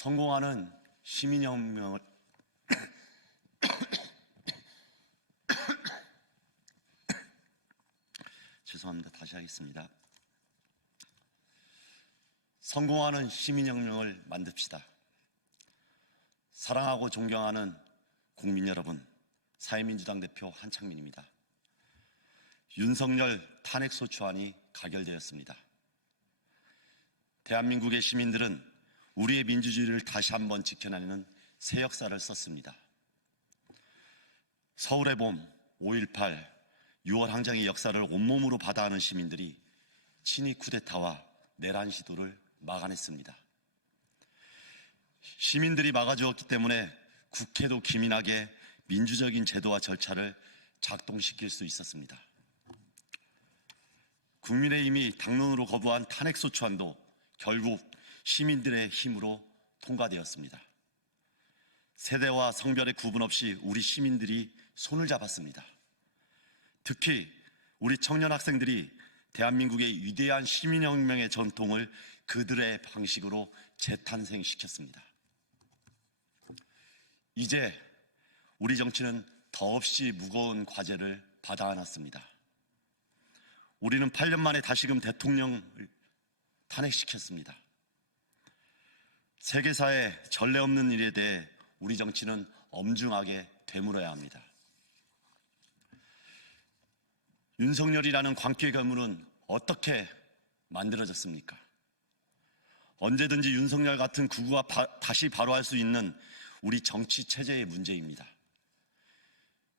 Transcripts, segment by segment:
성공하는 시민혁명을 죄송합니다. 다시 하겠습니다. 성공하는 시민혁명을 만듭시다. 사랑하고 존경하는 국민 여러분, 사회민주당 대표 한창민입니다. 윤석열 탄핵소추안이 가결되었습니다. 대한민국의 시민들은 우리의 민주주의를 다시 한번 지켜내는 새 역사를 썼습니다. 서울의 봄, 5.18, 6월 항쟁의 역사를 온몸으로 받아하는 시민들이 친위 쿠데타와 내란 시도를 막아냈습니다. 시민들이 막아주었기 때문에 국회도 기민하게 민주적인 제도와 절차를 작동시킬 수 있었습니다. 국민의힘이 당론으로 거부한 탄핵소추안도 결국 시민들의 힘으로 통과되었습니다. 세대와 성별의 구분 없이 우리 시민들이 손을 잡았습니다. 특히 우리 청년 학생들이 대한민국의 위대한 시민혁명의 전통을 그들의 방식으로 재탄생시켰습니다. 이제 우리 정치는 더없이 무거운 과제를 받아 안았습니다. 우리는 8년 만에 다시금 대통령을 탄핵시켰습니다. 세계사에 전례 없는 일에 대해 우리 정치는 엄중하게 되물어야 합니다. 윤석열이라는 광기의 괴물은 어떻게 만들어졌습니까? 언제든지 윤석열 같은 극우가 다시 바로할 수 있는 우리 정치 체제의 문제입니다.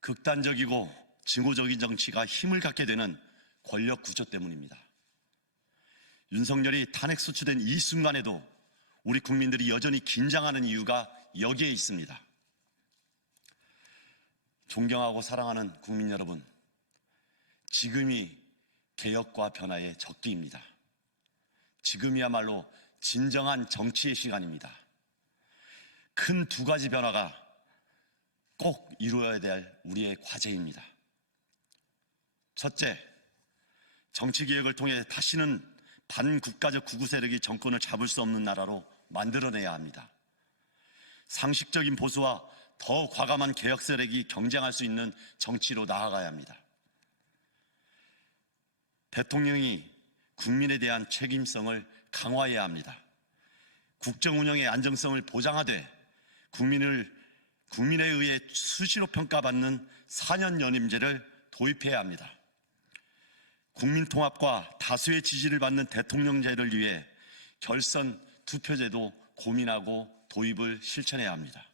극단적이고 증오적인 정치가 힘을 갖게 되는 권력 구조 때문입니다. 윤석열이 탄핵 소추된 이 순간에도 우리 국민들이 여전히 긴장하는 이유가 여기에 있습니다. 존경하고 사랑하는 국민 여러분, 지금이 개혁과 변화의 적기입니다. 지금이야말로 진정한 정치의 시간입니다. 큰 두 가지 변화가 꼭 이루어야 될 우리의 과제입니다. 첫째, 정치개혁을 통해 다시는 반국가적 구구 세력이 정권을 잡을 수 없는 나라로 만들어내야 합니다. 상식적인 보수와 더 과감한 개혁 세력이 경쟁할 수 있는 정치로 나아가야 합니다. 대통령이 국민에 대한 책임성을 강화해야 합니다. 국정 운영의 안정성을 보장하되 국민에 의해 수시로 평가받는 4년 연임제를 도입해야 합니다. 국민 통합과 다수의 지지를 받는 대통령제를 위해 결선 투표제도 고민하고 도입을 실천해야 합니다.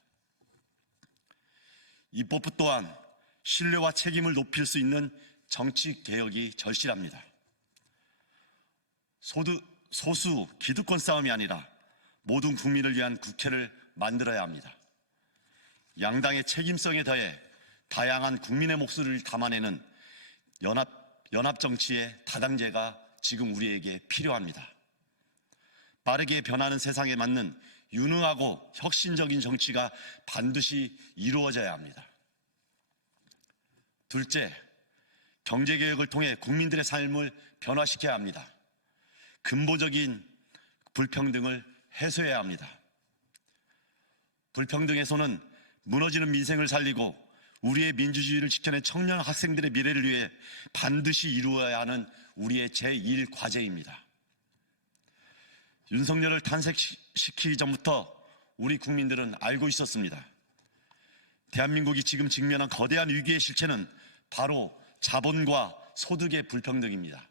입법부 또한 신뢰와 책임을 높일 수 있는 정치 개혁이 절실합니다. 소수 기득권 싸움이 아니라 모든 국민을 위한 국회를 만들어야 합니다. 양당의 책임성에 더해 다양한 국민의 목소리를 담아내는 연합 정치의 다당제가 지금 우리에게 필요합니다. 빠르게 변하는 세상에 맞는 유능하고 혁신적인 정치가 반드시 이루어져야 합니다. 둘째, 경제개혁을 통해 국민들의 삶을 변화시켜야 합니다. 근본적인 불평등을 해소해야 합니다. 불평등에서는 무너지는 민생을 살리고 우리의 민주주의를 지켜낸 청년 학생들의 미래를 위해 반드시 이루어야 하는 우리의 제1과제입니다. 윤석열을 탄핵시키기 전부터 우리 국민들은 알고 있었습니다. 대한민국이 지금 직면한 거대한 위기의 실체는 바로 자본과 소득의 불평등입니다.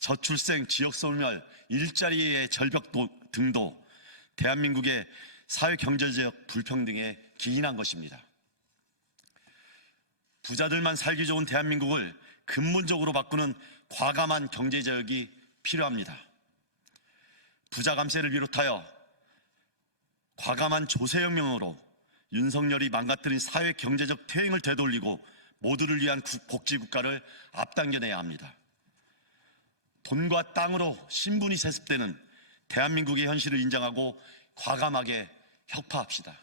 저출생, 지역소멸, 일자리의 절벽 등도 대한민국의 사회경제적 불평등에 기인한 것입니다. 부자들만 살기 좋은 대한민국을 근본적으로 바꾸는 과감한 경제개혁이 필요합니다. 부자 감세를 비롯하여 과감한 조세혁명으로 윤석열이 망가뜨린 사회 경제적 퇴행을 되돌리고 모두를 위한 복지국가를 앞당겨내야 합니다. 돈과 땅으로 신분이 세습되는 대한민국의 현실을 인정하고 과감하게 혁파합시다.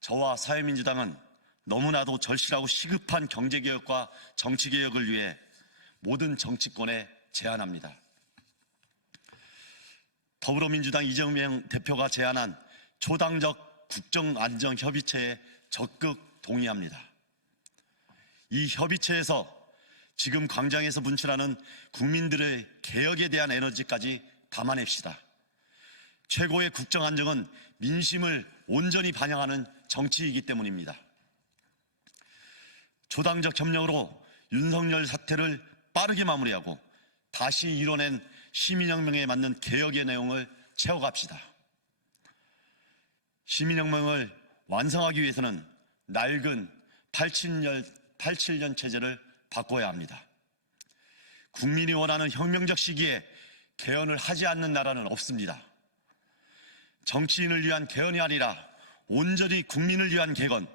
저와 사회민주당은 너무나도 절실하고 시급한 경제개혁과 정치개혁을 위해 모든 정치권에 제안합니다. 더불어민주당 이재명 대표가 제안한 초당적 국정안정협의체에 적극 동의합니다. 이 협의체에서 지금 광장에서 분출하는 국민들의 개혁에 대한 에너지까지 담아냅시다. 최고의 국정안정은 민심을 온전히 반영하는 정치이기 때문입니다. 초당적 협력으로 윤석열 사태를 빠르게 마무리하고 다시 이뤄낸 시민혁명에 맞는 개혁의 내용을 채워갑시다. 시민혁명을 완성하기 위해서는 낡은 87년 체제를 바꿔야 합니다. 국민이 원하는 혁명적 시기에 개헌을 하지 않는 나라는 없습니다. 정치인을 위한 개헌이 아니라 온전히 국민을 위한 개헌,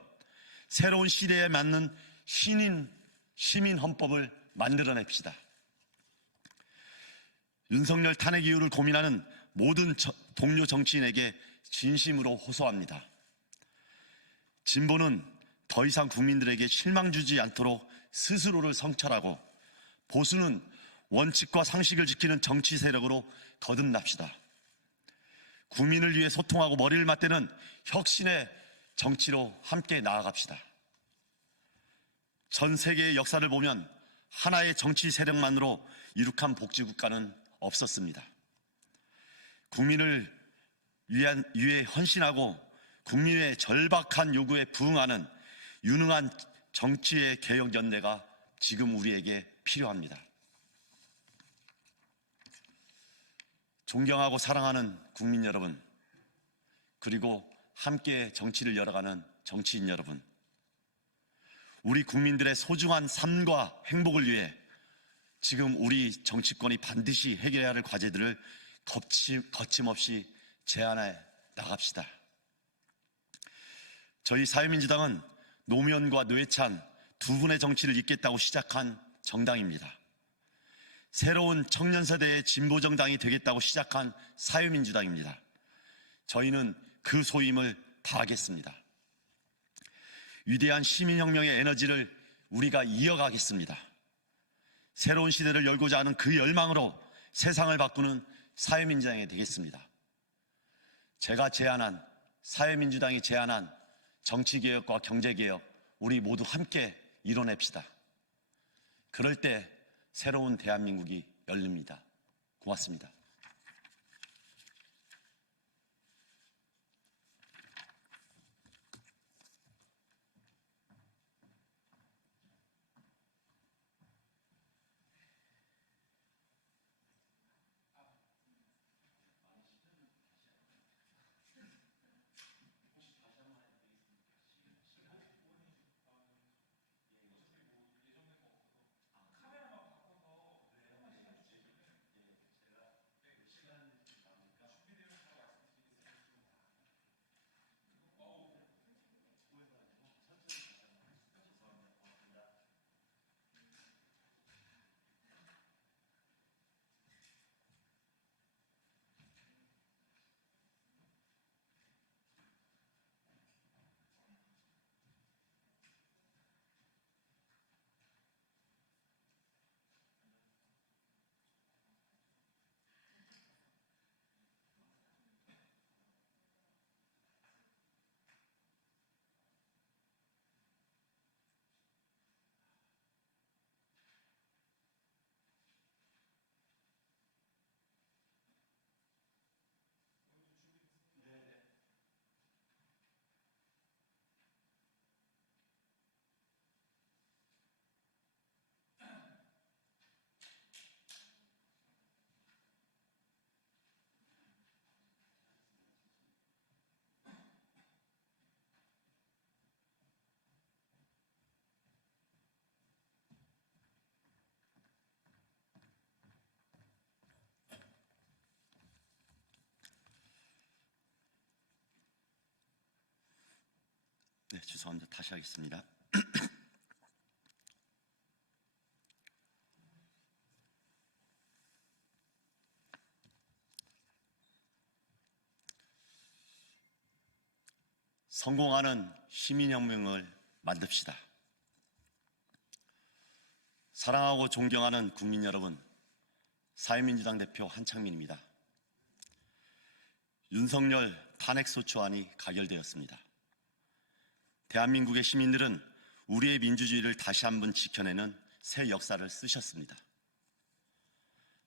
새로운 시대에 맞는 시민 헌법을 만들어냅시다. 윤석열 탄핵 이유를 고민하는 모든 동료 정치인에게 진심으로 호소합니다. 진보는 더 이상 국민들에게 실망 주지 않도록 스스로를 성찰하고, 보수는 원칙과 상식을 지키는 정치 세력으로 거듭납시다. 국민을 위해 소통하고 머리를 맞대는 혁신의 정치로 함께 나아갑시다. 전 세계의 역사를 보면 하나의 정치 세력만으로 이룩한 복지국가는 없었습니다. 국민을 위해 헌신하고 국민의 절박한 요구에 부응하는 유능한 정치의 개혁 연대가 지금 우리에게 필요합니다. 존경하고 사랑하는 국민 여러분, 그리고 함께 정치를 열어가는 정치인 여러분, 우리 국민들의 소중한 삶과 행복을 위해 지금 우리 정치권이 반드시 해결해야 할 과제들을 거침없이 제안해 나갑시다. 저희 사회민주당은 노무현과 노회찬 두 분의 정치를 잇겠다고 시작한 정당입니다. 새로운 청년세대의 진보정당이 되겠다고 시작한 사회민주당입니다. 저희는 그 소임을 다하겠습니다. 위대한 시민혁명의 에너지를 우리가 이어가겠습니다. 새로운 시대를 열고자 하는 그 열망으로 세상을 바꾸는 사회민주당이 되겠습니다. 제가 제안한, 사회민주당이 제안한 정치개혁과 경제개혁, 우리 모두 함께 이뤄냅시다. 그럴 때 새로운 대한민국이 열립니다. 고맙습니다. 네, 죄송합니다. 다시 하겠습니다. 성공하는 시민혁명을 만듭시다. 사랑하고 존경하는 국민 여러분, 사회민주당 대표 한창민입니다. 윤석열 탄핵소추안이 가결되었습니다. 대한민국의 시민들은 우리의 민주주의를 다시 한번 지켜내는 새 역사를 쓰셨습니다.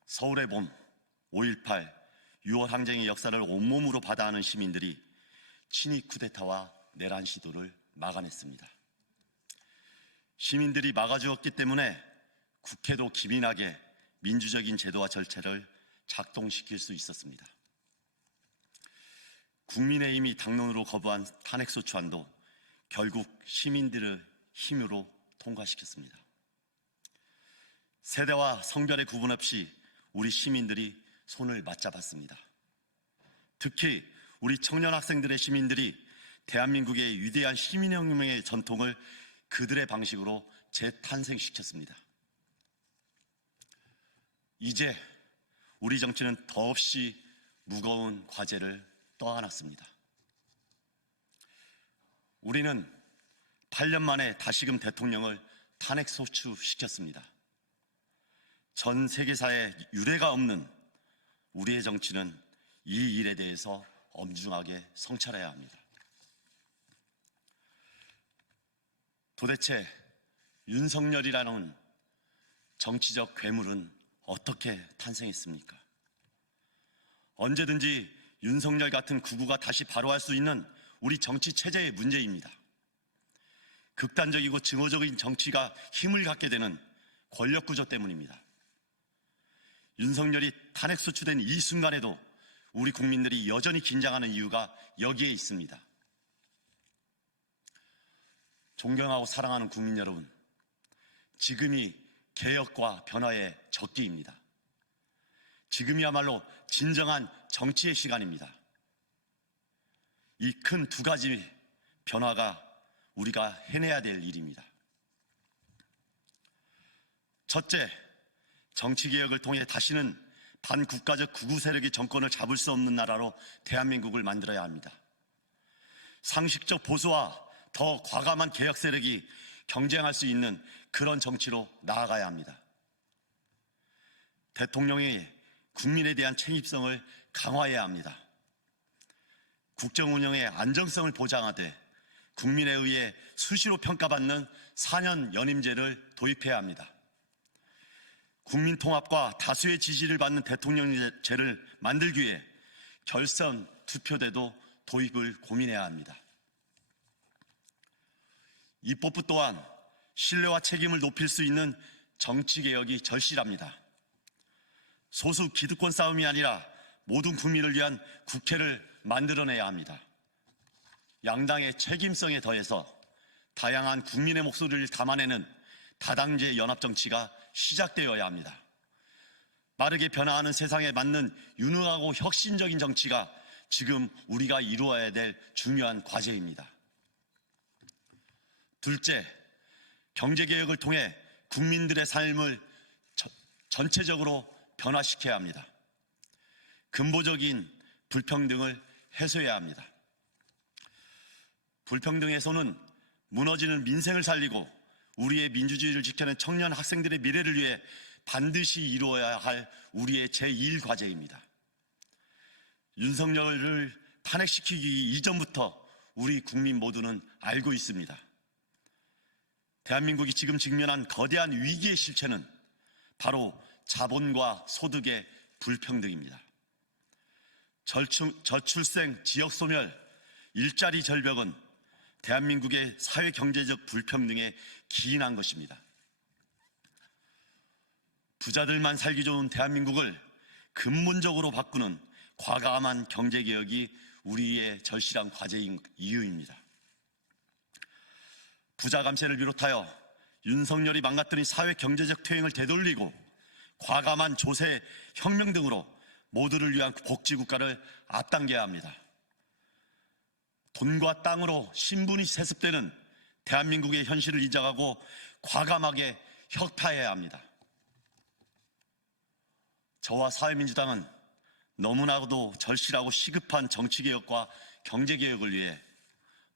서울의 봄, 5.18, 6월 항쟁의 역사를 온몸으로 받아하는 시민들이 친위 쿠데타와 내란 시도를 막아냈습니다. 시민들이 막아주었기 때문에 국회도 기민하게 민주적인 제도와 절차를 작동시킬 수 있었습니다. 국민의힘이 당론으로 거부한 탄핵소추안도 결국 시민들의 힘으로 통과시켰습니다. 세대와 성별의 구분 없이 우리 시민들이 손을 맞잡았습니다. 특히 우리 청년 학생들의 시민들이 대한민국의 위대한 시민혁명의 전통을 그들의 방식으로 재탄생시켰습니다. 이제 우리 정치는 더없이 무거운 과제를 떠안았습니다. 우리는 8년 만에 다시금 대통령을 탄핵소추시켰습니다. 전 세계사에 유례가 없는 우리의 정치는 이 일에 대해서 엄중하게 성찰해야 합니다. 도대체 윤석열이라는 정치적 괴물은 어떻게 탄생했습니까? 언제든지 윤석열 같은 구구가 다시 발호할 수 있는 우리 정치 체제의 문제입니다. 극단적이고 증오적인 정치가 힘을 갖게 되는 권력 구조 때문입니다. 윤석열이 탄핵소추된 이 순간에도 우리 국민들이 여전히 긴장하는 이유가 여기에 있습니다. 존경하고 사랑하는 국민 여러분, 지금이 개혁과 변화의 적기입니다. 지금이야말로 진정한 정치의 시간입니다. 이 큰 두 가지 변화가 우리가 해내야 될 일입니다. 첫째, 정치개혁을 통해 다시는 반국가적 극우 세력이 정권을 잡을 수 없는 나라로 대한민국을 만들어야 합니다. 상식적 보수와 더 과감한 개혁 세력이 경쟁할 수 있는 그런 정치로 나아가야 합니다. 대통령이 국민에 대한 책임성을 강화해야 합니다. 국정 운영의 안정성을 보장하되 국민에 의해 수시로 평가받는 4년 연임제를 도입해야 합니다. 국민 통합과 다수의 지지를 받는 대통령제를 만들기 위해 결선 투표제도 도입을 고민해야 합니다. 입법부 또한 신뢰와 책임을 높일 수 있는 정치개혁이 절실합니다. 소수 기득권 싸움이 아니라 모든 국민을 위한 국회를 만들어내야 합니다. 양당의 책임성에 더해서 다양한 국민의 목소리를 담아내는 다당제 연합정치가 시작되어야 합니다. 빠르게 변화하는 세상에 맞는 유능하고 혁신적인 정치가 지금 우리가 이루어야 될 중요한 과제입니다. 둘째, 경제개혁을 통해 국민들의 삶을 전체적으로 변화시켜야 합니다. 근본적인 불평등을 해소해야 합니다. 불평등에서는 무너지는 민생을 살리고 우리의 민주주의를 지켜낸 청년 학생들의 미래를 위해 반드시 이루어야 할 우리의 제1과제입니다. 윤석열을 탄핵시키기 이전부터 우리 국민 모두는 알고 있습니다. 대한민국이 지금 직면한 거대한 위기의 실체는 바로 자본과 소득의 불평등입니다. 저출생, 지역소멸, 일자리 절벽은 대한민국의 사회경제적 불평등에 기인한 것입니다. 부자들만 살기 좋은 대한민국을 근본적으로 바꾸는 과감한 경제개혁이 우리의 절실한 과제인 이유입니다. 부자 감세를 비롯하여 윤석열이 망가뜨린 사회경제적 퇴행을 되돌리고 과감한 조세 혁명 등으로 모두를 위한 복지국가를 앞당겨야 합니다. 돈과 땅으로 신분이 세습되는 대한민국의 현실을 인정하고 과감하게 혁파해야 합니다. 저와 사회민주당은 너무나도 절실하고 시급한 정치개혁과 경제개혁을 위해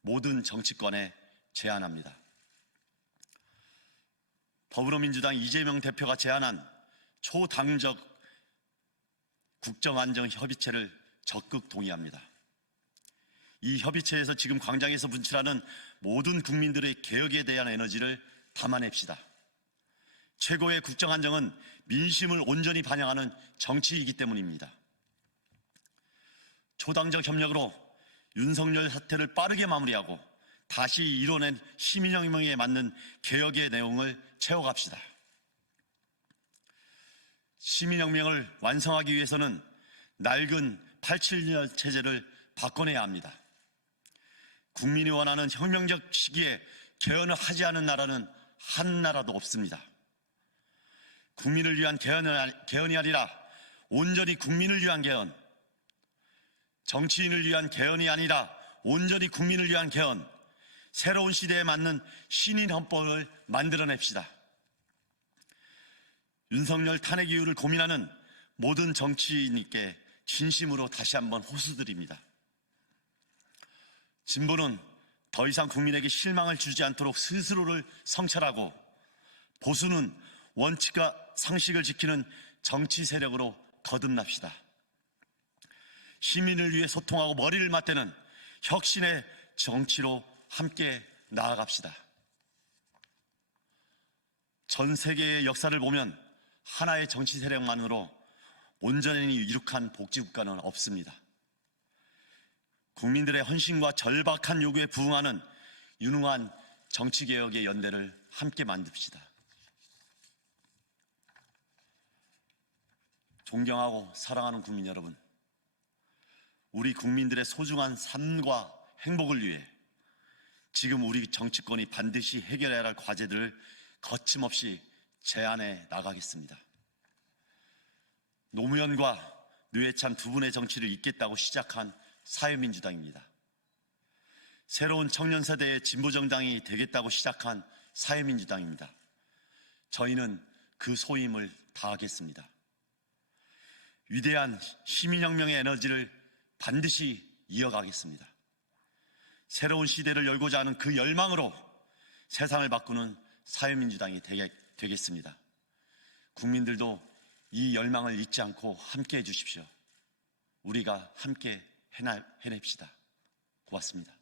모든 정치권에 제안합니다. 더불어민주당 이재명 대표가 제안한 초당적 국정안정협의체를 적극 동의합니다. 이 협의체에서 지금 광장에서 분출하는 모든 국민들의 개혁에 대한 에너지를 담아냅시다. 최고의 국정 안정은 민심을 온전히 반영하는 정치이기 때문입니다. 초당적 협력으로 윤석열 사태를 빠르게 마무리하고 다시 이뤄낸 시민혁명에 맞는 개혁의 내용을 채워갑시다. 시민혁명을 완성하기 위해서는 낡은 87년 체제를 바꿔내야 합니다. 국민이 원하는 혁명적 시기에 개헌을 하지 않은 나라는 한 나라도 없습니다. 국민을 위한 개헌이 아니라 온전히 국민을 위한 개헌, 정치인을 위한 개헌이 아니라 온전히 국민을 위한 개헌, 새로운 시대에 맞는 신인 헌법을 만들어냅시다. 윤석열 탄핵 이유를 고민하는 모든 정치인께 진심으로 다시 한번 호소드립니다. 진보는 더 이상 국민에게 실망을 주지 않도록 스스로를 성찰하고, 보수는 원칙과 상식을 지키는 정치 세력으로 거듭납시다. 시민을 위해 소통하고 머리를 맞대는 혁신의 정치로 함께 나아갑시다. 전 세계의 역사를 보면 하나의 정치 세력만으로 온전히 이룩한 복지국가는 없습니다. 국민들의 헌신과 절박한 요구에 부응하는 유능한 정치개혁의 연대를 함께 만듭시다. 존경하고 사랑하는 국민 여러분, 우리 국민들의 소중한 삶과 행복을 위해 지금 우리 정치권이 반드시 해결해야 할 과제들을 거침없이 제안해 나가겠습니다. 노무현과 노회찬 두 분의 정치를 잇겠다고 시작한 사회민주당입니다. 새로운 청년 세대의 진보정당이 되겠다고 시작한 사회민주당입니다. 저희는 그 소임을 다하겠습니다. 위대한 시민혁명의 에너지를 반드시 이어가겠습니다. 새로운 시대를 열고자 하는 그 열망으로 세상을 바꾸는 사회민주당이 되겠습니다. 국민들도 이 열망을 잊지 않고 함께 해주십시오. 우리가 함께 해냅시다. 고맙습니다.